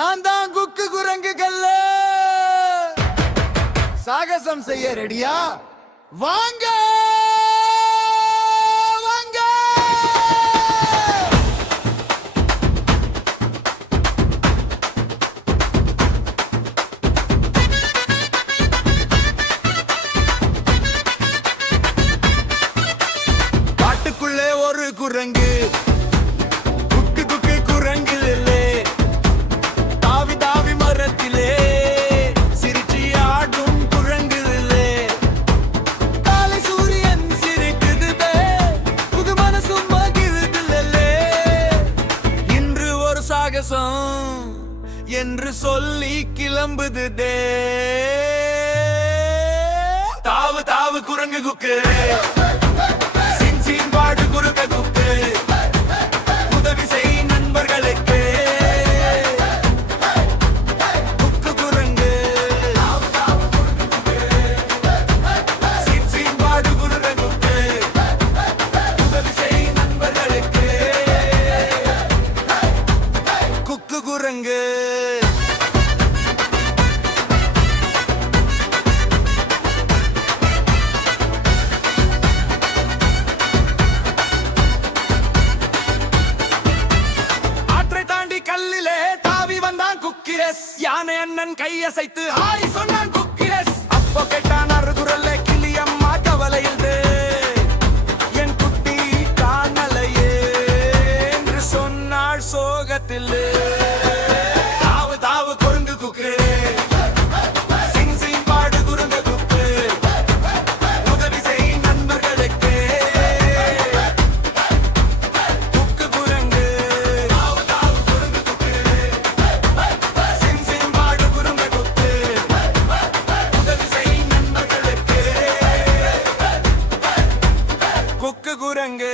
நான் தான் குக்கு குரங்குகள்ல சாகசம் செய்ய ரெடியா? வாங்க வாங்க. காட்டுக்குள்ளே ஒரு குரங்கு, குக்கு குக்கு குரங்கிலே தாவி தாவி மரத்திலே சிரிச்சி ஆடும் குரங்கிலே. காலை சூரியன் சிரிக்குதுதே, புது மனசும் மகிழ்துலே. இன்று ஒரு சாகசம் என்று சொல்லி கிளம்புதுதே. தாவு தாவு குரங்கு குக்கு, பாடு குறுக்க குக்கு, உதவி செய் நண்பர்களுக்கு. குக்கு குரங்கு பாடு குறுக்க குக்கு, உதவி செய் நண்பர்களுக்கு. குக்கு குரங்கு கல்லிலே தாவி வந்தான் குக்கிரஸ். யானை அண்ணன் கையசைத்து ஹாய் சொன்னான் குக்கிரஸ். அப்போ கேட்டான் அருகுரல்ல கிளியம்மா கவலையில் என் குட்டி காணலையே என்று சொன்னாள் சோகத்தில். தாவு தாவு குரங்கு குக்கு, சிங் சிங் பாடு குரங்கு குக்கு, உதவி செய் நண்பர்களுக்கு. குக்கு குரங்கு குக்கு குரங்கு